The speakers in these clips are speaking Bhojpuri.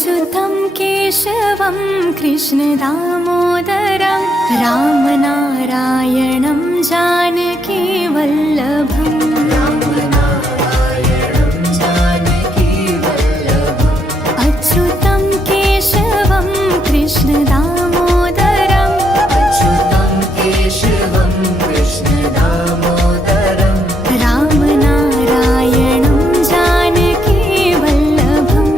अच्युतं केशवं कृष्णदामोदरं रामनारायणं जानकी वल्लभम् अच्युतं केशवं कृष्णदामोदरं रामनारायणं जानकी वल्लभम्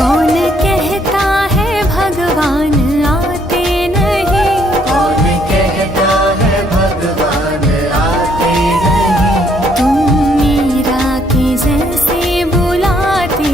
कौन कहता है भगवान आते नहीं तुम मीरा के जैसे बुलाते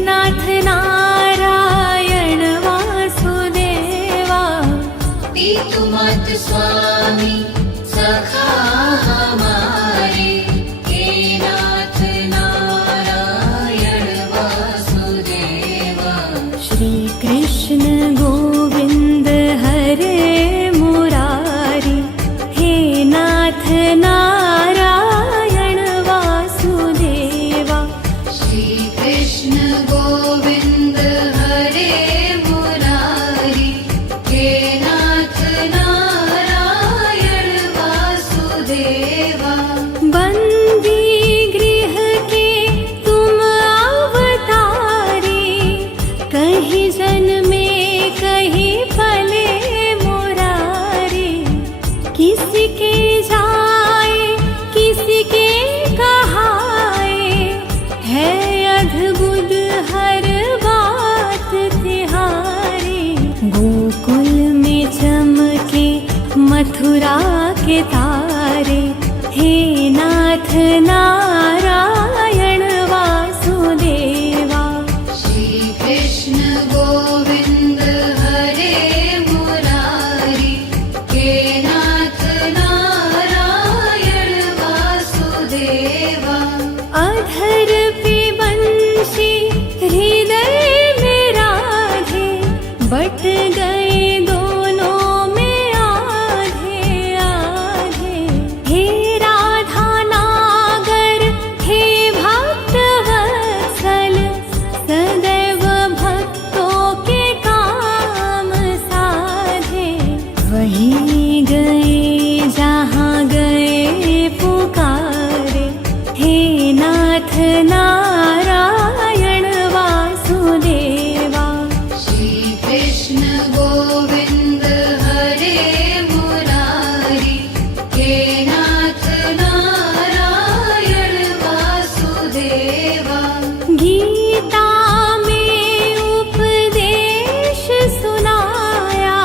नाथ नारायण वासुदेवा। पितुमात स्वामी सखा हमारे, हे नाथ नारायण वासुदेवा। श्री कृष्ण गोविंद हरे मुरारी, हे नाथ नारायण वासुदेवा। श्री कृष्ण गोविंद हरे मुरारी, हे नाथ नारायण वासुदेवा। बंदी गृह के तुम अवतारी, कहीं जन्मे कहीं पले मुरारी। किसी के जाए किसी के कहाए, है अद्भुत हर बात तिहारी। गोकुल में चमके मथुरा के तारे, हे नाथ नारायण वासुदेवा। श्री कृष्ण गोविंद हरे मुरारी, हे नाथ नारायण वासुदेवा। अधर पे बंशी हृदय में राधे, बट गए दोनों में आधे आधे। हे राधा नागर, हे भक्त वत्सल, सदैव भक्तों के काम साधे। वहीं गए जहाँ गए पुकारे, हे नाथ नारायण वासुदेवा। श्री कृष्ण गोविंद हरे मुरारी, हे नाथ नारायण वासुदेवा। गीता में उपदेश सुनाया,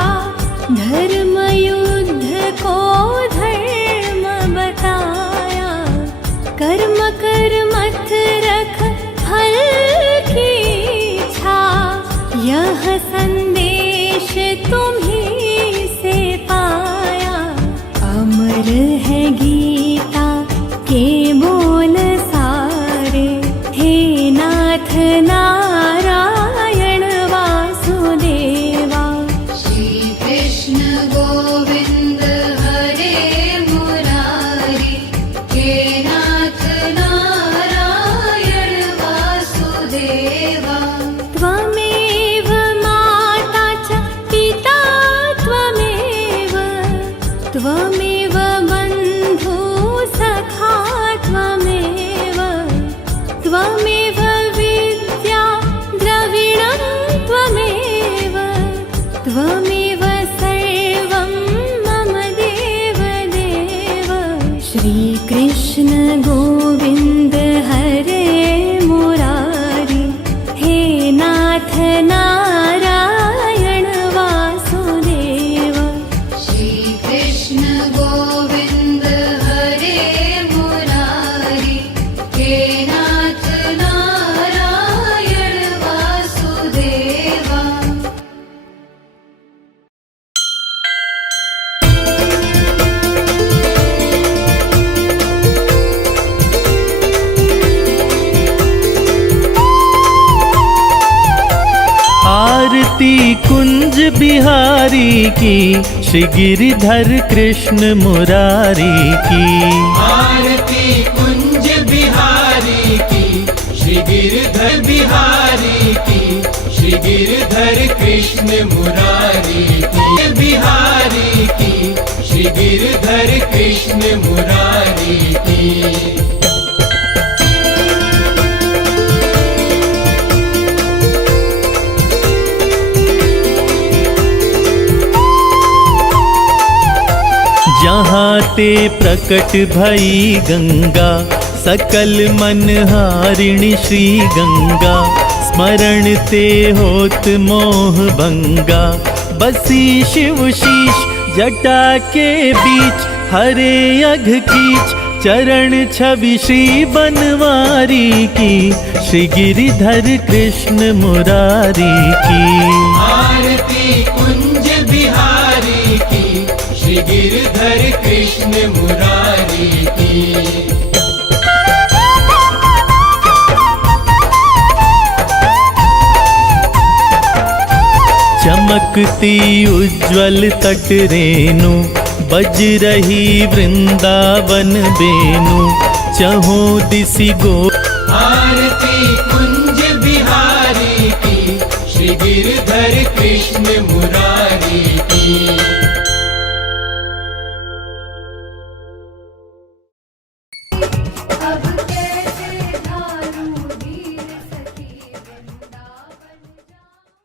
धर्म युद्ध को धर्म बताया। कर्म कर मत रख फल की इच्छा, यह संदेश तुम्हीं से पाया। अमर है गीता के बोल सारे, हे नाथ नारायण वासुदेवा। श्री कृष्ण गोविंद हरे मुरारी, हे नाथ नारायण वासुदेवा। त्वमेव माता च पिता त्वमेव, त्वमेव बन्धु सखा त्वमेव। त्वमेव विद्या द्रविणं त्वमेव, त्वमेव सर्वं मम देव देव। श्री कृष्ण गोविंद हरे मुरारी, हे नाथ नारायण वासुदेवा। श्री कृष्ण गोविंद हरे मुरारी, हे नाथ नारायण वासुदेवा। आरती कुंज बिहारी की, श्री गिरिधर कृष्ण मुरारी की। आरती कुंज बिहारी की, श्री गिरधर बिहारी की, श्री गिरधर कृष्ण मुरारी की। बिहारी की, श्री गिरधर कृष्ण मुरारी की। जहाँ ते प्रकट भई गंगा, सकल मनहारिणी श्री गंगा। स्मरण ते होत मोह भंगा, बसी शिव शीश जटा के बीच। हरे अघ कीच चरण छवि श्री बनवारी की, श्री गिरिधर कृष्ण मुरारी की। आरती कुंज बिहारी की, श्री गिरधर कृष्ण मुरारी की। चमकती उज्ज्वल तट रेणु, बज रही वृंदावन बेनु, चहों दिसि गो। आरती कुंज बिहारी की, श्री गिरधर कृष्ण मुरारी की। अब कैसे धारूं दीन सखी वृंदावन जाऊं।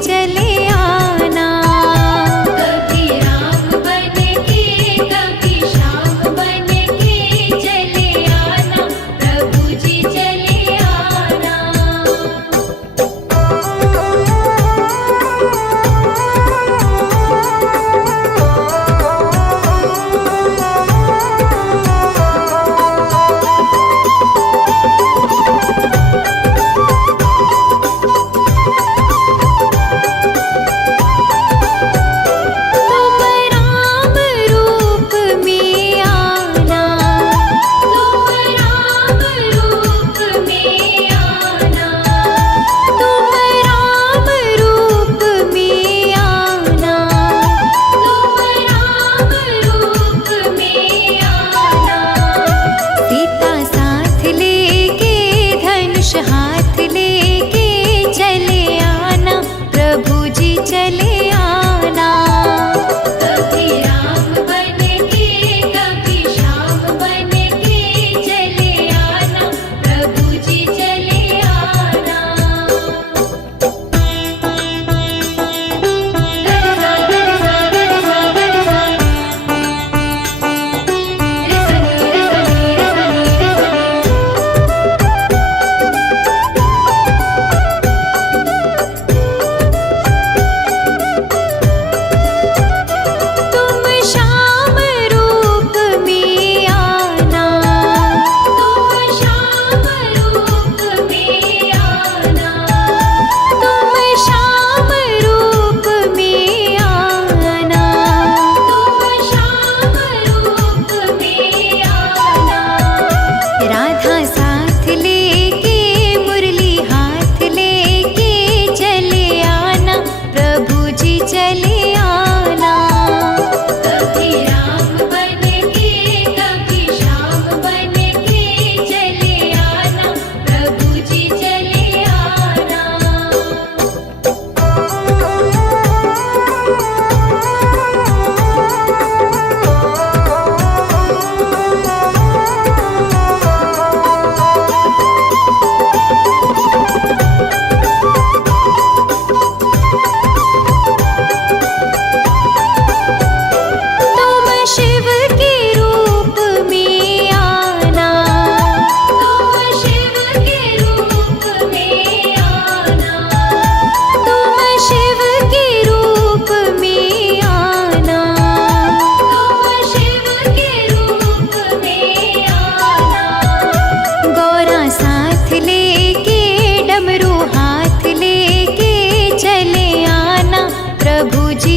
चले आना। कभी राम बन के कभी श्याम बन के चले आना, प्रभु जी चले आना। तुम राम रूप में आना, तुम राम रूप में आना, तुम राम रूप में आना। तुम राम रूप में आना। सीता साथ लेके धनुष हाथ लेके चले आना, प्रभु जी चले आना। कभी राम बन के कभी श्याम बन के चले आना, प्रभु जी चले आना। तुम श्याम रूप में आना, तुम श्याम रूप में आना, तुम श्याम रूप में आना। तुम श्याम रूप में आना। राधा साथ लेके मुरली हाथ लेके चले आना, प्रभु जी चले आना। कभी राम बन के कभी श्याम बन के चले आना, प्रभु जी चले आना। तुम शिव के रूप में आना, तुम शिव के रूप में आना, तुम शिव के रूप में आना। तुम शिव के रूप में आना। गौरा साथ लेके डमरू हाथ लेके चले आना, प्रभु जी